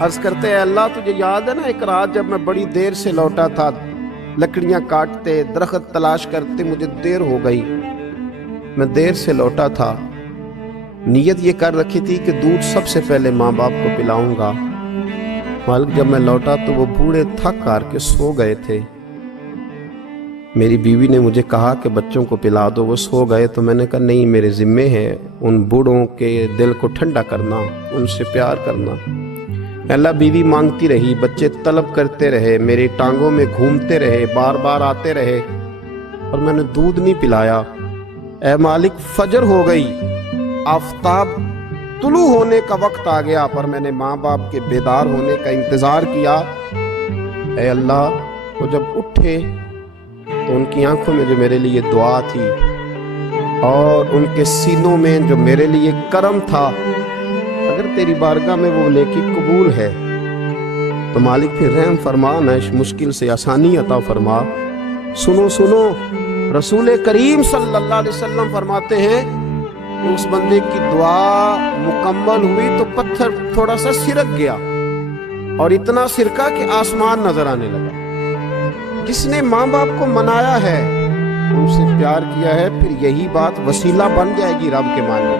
عرض کرتے ہیں اللہ تجھے یاد ہے نا ایک رات جب میں بڑی دیر سے لوٹا تھا، لکڑیاں کاٹتے درخت تلاش کرتے مجھے دیر ہو گئی، میں دیر سے لوٹا تھا، نیت یہ کر رکھی تھی کہ دودھ سب سے پہلے ماں باپ کو پلاؤں گا، مالک جب میں لوٹا تو وہ بوڑھے تھک ہار کے سو گئے تھے، میری بیوی نے مجھے کہا کہ بچوں کو پلا دو، وہ سو گئے، تو میں نے کہا نہیں میرے ذمے ہے ان بوڑھوں کے دل کو ٹھنڈا کرنا، ان سے پیار کرنا۔ اللہ بیوی مانگتی رہی، بچے طلب کرتے رہے، میری ٹانگوں میں گھومتے رہے، بار بار آتے رہے، اور میں نے دودھ نہیں پلایا۔ اے مالک فجر ہو گئی، آفتاب طلوع ہونے کا وقت آ گیا، پر میں نے ماں باپ کے بیدار ہونے کا انتظار کیا۔ اے اللہ وہ جب اٹھے تو ان کی آنکھوں میں جو میرے لیے دعا تھی اور ان کے سینوں میں جو میرے لیے کرم تھا، اگر تیری بارگاہ میں وہ نیکی قبول ہے تو مالک پھر رحم فرما، نہ اس مشکل سے آسانی عطا فرما۔ سنو سنو، رسول کریم صلی اللہ علیہ وسلم فرماتے ہیں کہ اس بندے کی دعا مکمل ہوئی تو پتھر تھوڑا سا سرک گیا، اور اتنا سرکا کہ آسمان نظر آنے لگا۔ جس نے ماں باپ کو منایا ہے، ان سے پیار کیا ہے، پھر یہی بات وسیلہ بن جائے گی رب کے ماننے،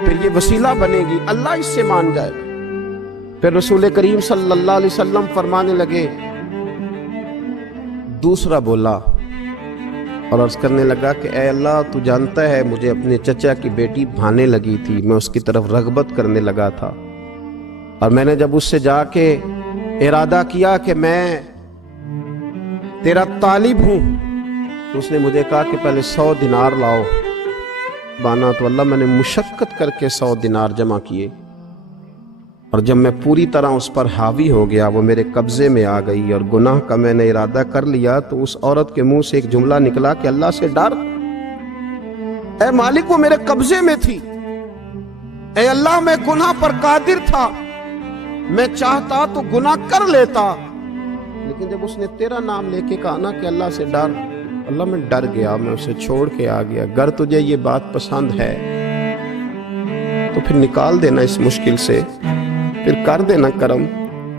پھر یہ وسیلہ بنے گی، اللہ اس سے مان جائے گا۔ پھر رسول کریم صلی اللہ علیہ وسلم فرمانے لگے، دوسرا بولا اور عرض کرنے لگا کہ اے اللہ تو جانتا ہے مجھے اپنے چچا کی بیٹی بھانے لگی تھی، میں اس کی طرف رغبت کرنے لگا تھا، اور میں نے جب اس سے جا کے ارادہ کیا کہ میں تیرا طالب ہوں، تو اس نے مجھے کہا کہ پہلے 100 دینار لاؤ بانا، تو اللہ میں نے مشقت کر کے 100 دینار جمع کیے، اور جب میں پوری طرح اس پر حاوی ہو گیا، وہ میرے قبضے میں آ گئی اور گناہ کا میں نے ارادہ کر لیا، تو اس عورت کے منہ سے ایک جملہ نکلا کہ اللہ سے ڈر۔ اے مالک وہ میرے قبضے میں تھی، اے اللہ میں گناہ پر قادر تھا، میں چاہتا تو گناہ کر لیتا، لیکن جب اس نے تیرا نام لے کے کہا نا کہ اللہ سے ڈر، اللہ میں ڈر گیا، میں اسے چھوڑ کے آ گیا۔ اگر تجھے یہ بات پسند ہے تو پھر نکال دینا اس مشکل سے، پھر کر دینا کرم۔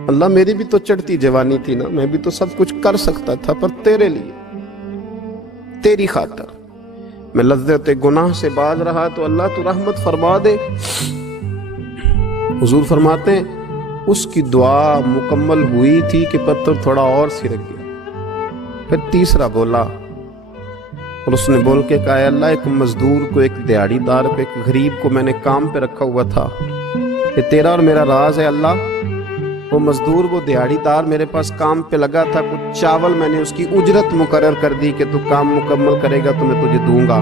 اللہ میری بھی تو چڑھتی جوانی تھی نا، میں بھی تو سب کچھ کر سکتا تھا، پر تیرے لیے، تیری خاطر میں لذت گناہ سے باز رہا، تو اللہ تو رحمت فرما دے۔ حضور فرماتے ہیں اس کی دعا مکمل ہوئی تھی کہ پتھر تھوڑا اور سرک گیا۔ پھر تیسرا بولا اور اس نے بول کے کہا، اے اللہ ایک مزدور کو، ایک دیہڑی دار کو، ایک غریب کو میں نے کام پہ رکھا ہوا تھا، یہ تیرا اور میرا راز ہے اللہ۔ وہ مزدور، وہ دیہڑی دار میرے پاس کام پہ لگا تھا، کچھ چاول میں نے اس کی اجرت مقرر کر دی کہ تو کام مکمل کرے گا تو میں تجھے دوں گا،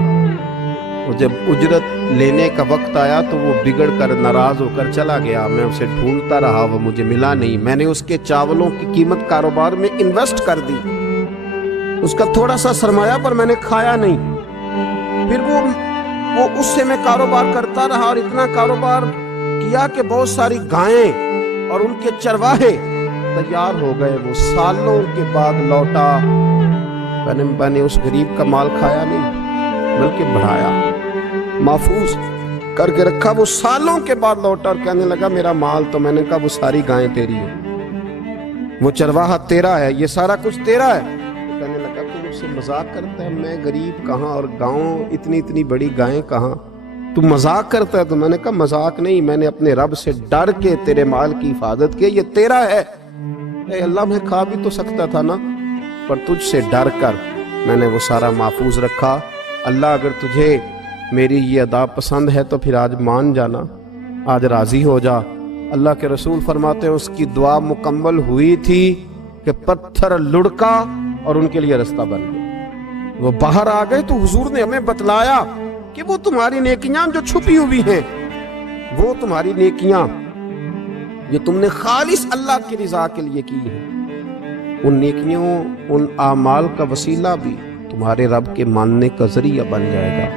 اور جب اجرت لینے کا وقت آیا تو وہ بگڑ کر ناراض ہو کر چلا گیا، میں اسے ڈھونڈتا رہا، وہ مجھے ملا نہیں، میں نے اس کے چاولوں کی قیمت کاروبار میں انویسٹ کر دی، اس کا تھوڑا سا سرمایہ پر میں نے کھایا نہیں، پھر وہ اس سے میں کاروبار کرتا رہا، اور اتنا کاروبار کیا کہ بہت ساری گائیں اور ان کے چرواہے تیار ہو گئے، وہ سالوں کے بعد لوٹا، میں نے اس غریب کا مال کھایا نہیں بلکہ بڑھایا، محفوظ کر کے رکھا، وہ سالوں کے بعد لوٹا اور کہنے لگا میرا مال، تو میں نے کہا وہ ساری گائیں تیری ہیں، وہ چرواہا تیرا ہے، یہ سارا کچھ تیرا ہے۔ تو کہنے لگا تو مجھ سے مذاق کرتا ہے، میں غریب کہاں اور گاؤں اتنی بڑی گائیں کہاں، تو مذاق کرتا ہے؟ تو میں نے کہا مذاق نہیں، میں نے اپنے رب سے ڈر کے تیرے مال کی حفاظت کی، یہ تیرا ہے۔ اے اللہ میں کھا بھی تو سکتا تھا نا، پر تجھ سے ڈر کر میں نے وہ سارا محفوظ رکھا۔ اللہ اگر تجھے میری یہ ادا پسند ہے تو پھر آج مان جانا، آج راضی ہو جا۔ اللہ کے رسول فرماتے ہیں اس کی دعا مکمل ہوئی تھی کہ پتھر لڑکا اور ان کے لیے رستہ بن گیا، وہ باہر آ گئے، تو حضور نے ہمیں بتلایا کہ وہ تمہاری نیکیاں جو چھپی ہوئی ہیں، وہ تمہاری نیکیاں جو تم نے خالص اللہ کی رضا کے لیے کی ہیں، ان نیکیوں، ان اعمال کا وسیلہ بھی تمہارے رب کے ماننے کا ذریعہ بن جائے گا،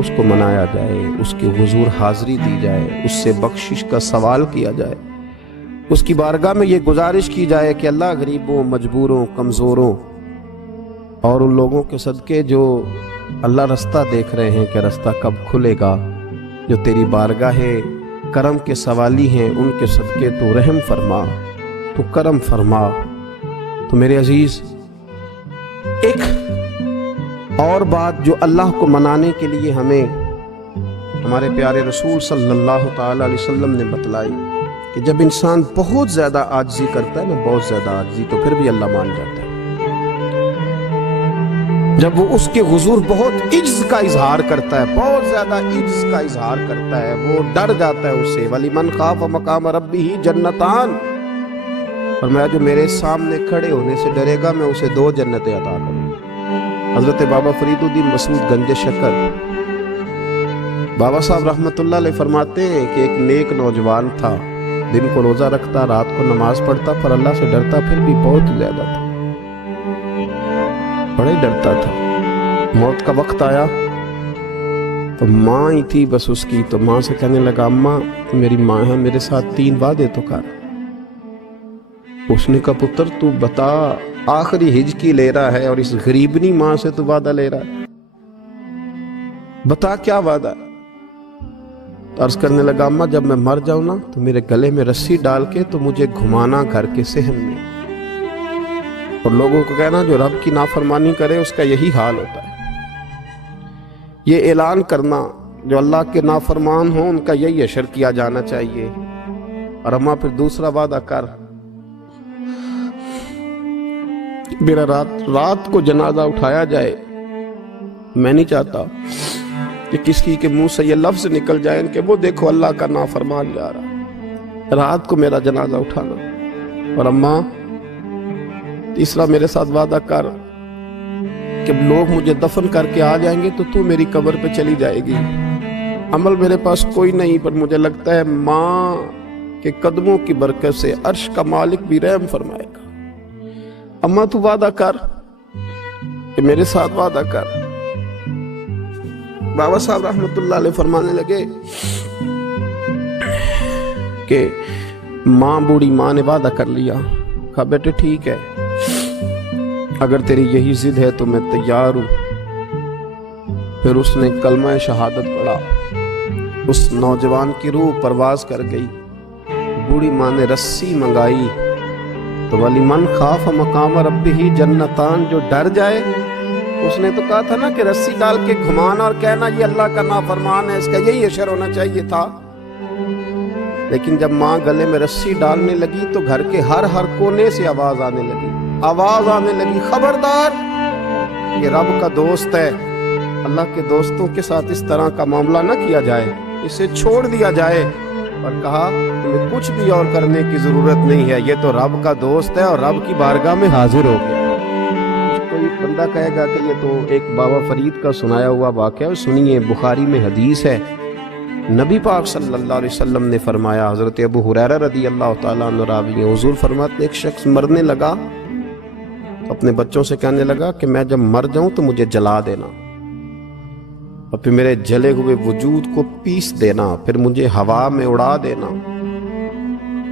اس کو منایا جائے، اس کے حضور حاضری دی جائے، اس سے بخشش کا سوال کیا جائے، اس کی بارگاہ میں یہ گزارش کی جائے کہ اللہ غریبوں، مجبوروں، کمزوروں اور ان لوگوں کے صدقے جو اللہ رستہ دیکھ رہے ہیں کہ رستہ کب کھلے گا، جو تیری بارگاہ کرم کے سوالی ہیں ان کے صدقے تو رحم فرما، تو کرم فرما۔ تو میرے عزیز، ایک اور بات جو اللہ کو منانے کے لیے ہمیں ہمارے پیارے رسول صلی اللہ تعالی علیہ وسلم نے بتلائی کہ جب انسان بہت زیادہ عاجزی کرتا ہے نا، بہت زیادہ عاجزی، تو پھر بھی اللہ مان جاتا ہے۔ جب وہ اس کے حضور بہت عجز کا اظہار کرتا ہے، بہت زیادہ عجز کا اظہار کرتا ہے، وہ ڈر جاتا ہے اس سے۔ وَلِمَنْ خَافَ مَقَامَ رَبِّهِ جَنَّتَانِ، فرمایا جو میرے سامنے کھڑے ہونے سے ڈرے گا میں اسے 2 جنتیں عطا کروں۔ حضرت بابا فرید الدین مسعود گنج شکر بابا صاحب رحمۃ اللہ علیہ فرماتے ہیں کہ ایک نیک نوجوان تھا، دن کو روزہ رکھتا، رات کو نماز پڑھتا، پر اللہ سے ڈرتا پھر بھی بہت زیادہ تھا، بڑے ڈرتا تھا۔ موت کا وقت آیا تو ماں ہی تھی بس اس کی، تو ماں سے کہنے لگا اماں میری ماں ہے، میرے ساتھ 3 وعدے تو کر۔ اس نے کہا پتر تو بتا، آخری ہج کی لے رہا ہے اور اس غریبنی ماں سے تو وعدہ لے رہا ہے، بتا کیا وعدہ ہے؟ عرض کرنے لگا اماں جب میں مر جاؤں نا تو میرے گلے میں رسی ڈال کے تو مجھے گھمانا گھر کے صحن میں، اور لوگوں کو کہنا جو رب کی نافرمانی کرے اس کا یہی حال ہوتا ہے۔ یہ اعلان کرنا جو اللہ کے نافرمان ہوں ان کا یہی اشر کیا جانا چاہیے۔ اور اماں پھر دوسرا وعدہ کر، میرا رات کو جنازہ اٹھایا جائے، میں نہیں چاہتا کہ کسی کے منہ سے یہ لفظ نکل جائیں کہ وہ دیکھو اللہ کا نافرمان جا رہا، رات کو میرا جنازہ اٹھانا۔ اور اماں تیسرا میرے ساتھ وعدہ کر کہ لوگ مجھے دفن کر کے آ جائیں گے تو میری قبر پہ چلی جائے گی، عمل میرے پاس کوئی نہیں، پر مجھے لگتا ہے ماں کے قدموں کی برکت سے عرش کا مالک بھی رحم فرمائے گا۔ اماں تو وعدہ کر کہ میرے ساتھ وعدہ کر۔ بابا صاحب رحمۃ اللہ علیہ فرمانے لگے کہ ماں بوڑھی ماں نے وعدہ کر لیا، کہا بیٹے ٹھیک ہے، اگر تیری یہی ضد ہے تو میں تیار ہوں۔ پھر اس نے کلمہ شہادت پڑھا، اس نوجوان کی روح پرواز کر گئی، بوڑھی ماں نے رسی منگائی تو وَلِمَنْ خَافَ مَقَامَ رَبِّهِ جَنَّتَانِ، جو ڈر جائے، اس نے تو کہا تھا نا کہ رسی ڈال کے گھمانا اور کہنا یہ اللہ کا نافرمان ہے، اس کا یہی اشر ہونا چاہیے تھا۔ لیکن جب ماں گلے میں رسی ڈالنے لگی تو گھر کے ہر کونے سے آواز آنے لگی، خبردار یہ رب کا دوست ہے، اللہ کے دوستوں کے ساتھ اس طرح کا معاملہ نہ کیا جائے، اسے چھوڑ دیا جائے۔ اور کہا تمہیں کچھ بھی اور کرنے کی ضرورت نہیں ہے، یہ تو رب کا دوست ہے اور رب کی بارگاہ میں حاضر ہو گیا۔ کوئی بندہ کہے گا کہ یہ تو ایک بابا فرید کا سنایا ہوا واقعہ ہے، سنیے، بخاری میں حدیث ہے، نبی پاک صلی اللہ علیہ وسلم نے فرمایا، حضرت ابو ہریرہ رضی اللہ تعالیٰ عنہ راوی ہیں، حضور فرماتے ایک شخص مرنے لگا تو اپنے بچوں سے کہنے لگا کہ میں جب مر جاؤں تو مجھے جلا دینا، اور پھر میرے جلے ہوئے وجود کو پیس دینا، پھر مجھے ہوا میں اڑا دینا۔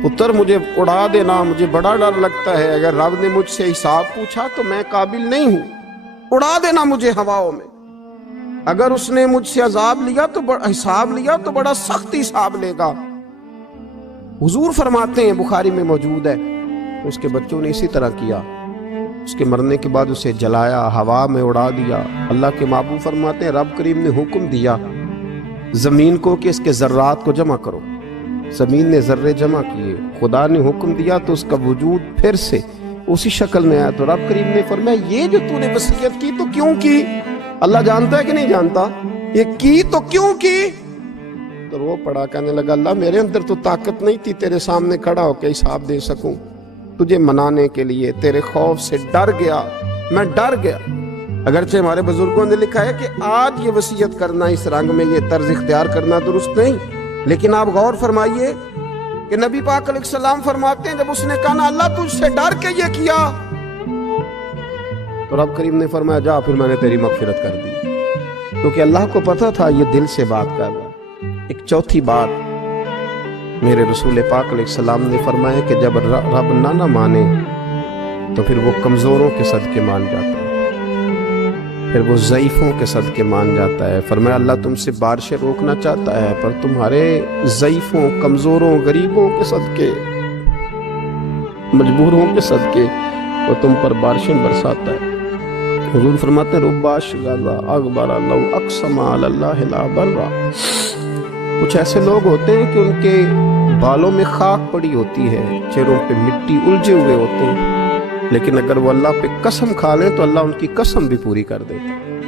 پتر مجھے اڑا دینا، مجھے بڑا ڈر لگتا ہے، اگر رب نے مجھ سے حساب پوچھا تو میں قابل نہیں ہوں، اڑا دینا مجھے ہواؤں میں۔ اگر اس نے مجھ سے عذاب لیا تو حساب لیا تو بڑا سخت حساب لے گا۔ حضور فرماتے ہیں، بخاری میں موجود ہے، اس کے بچوں نے اسی طرح کیا، اس کے مرنے کے بعد اسے جلایا، ہوا میں اڑا دیا۔ اللہ کے محبوب فرماتے ہیں رب کریم نے حکم دیا زمین کو کہ اس کے ذرات کو جمع کرو، زمین نے ذرے جمع کیے، خدا نے حکم دیا تو اس کا وجود پھر سے اسی شکل میں آیا۔ تو رب کریم نے فرمایا یہ جو تو نے وصیت کی تو کیوں کی؟ اللہ جانتا ہے کہ نہیں جانتا؟ یہ کی تو کیوں کی؟ تو وہ پڑا، کہنے لگا اللہ میرے اندر تو طاقت نہیں تھی تیرے سامنے کھڑا ہو کے حساب دے سکوں، تجھے منانے کے لیے تیرے خوف سے ڈر گیا، میں ڈر گیا۔ اگرچہ ہمارے بزرگوں نے لکھا ہے کہ آج یہ وصیت کرنا، اس رنگ میں یہ طرز اختیار کرنا درست نہیں، لیکن آپ غور فرمائیے کہ نبی پاک علیہ السلام فرماتے ہیں جب اس نے کہا نا اللہ تجھ سے ڈر کے یہ کیا، تو رب کریم نے فرمایا جا پھر میں نے تیری مغفرت کر دی، کیونکہ اللہ کو پتا تھا یہ دل سے بات کر رہا۔ ایک چوتھی بات میرے رسول پاک علیہ السلام نے فرمایا کہ جب رب نہ مانے تو پھر وہ کمزوروں کے صدقے مان جاتا ہے۔ پھر وہ ضعیفوں کے صدقے مان جاتا ہے. فرمایا اللہ تم سے بارشیں روکنا چاہتا ہے پر تمہارے ضعیفوں، کمزوروں، غریبوں کے صدقے، مجبوروں کے صدقے وہ تم پر بارشیں برساتا ہے. حضور فرماتے ہیں رب اشغاذا اغبر لو اقسم علی اللہ لا برا. کچھ ایسے لوگ ہوتے ہیں کہ ان کے بالوں میں خاک پڑی ہوتی ہے، چہروں پہ مٹی الجھے ہوئے ہوتے ہیں، لیکن اگر وہ اللہ پہ قسم کھا لیں تو اللہ ان کی قسم بھی پوری کر دیتا ہے.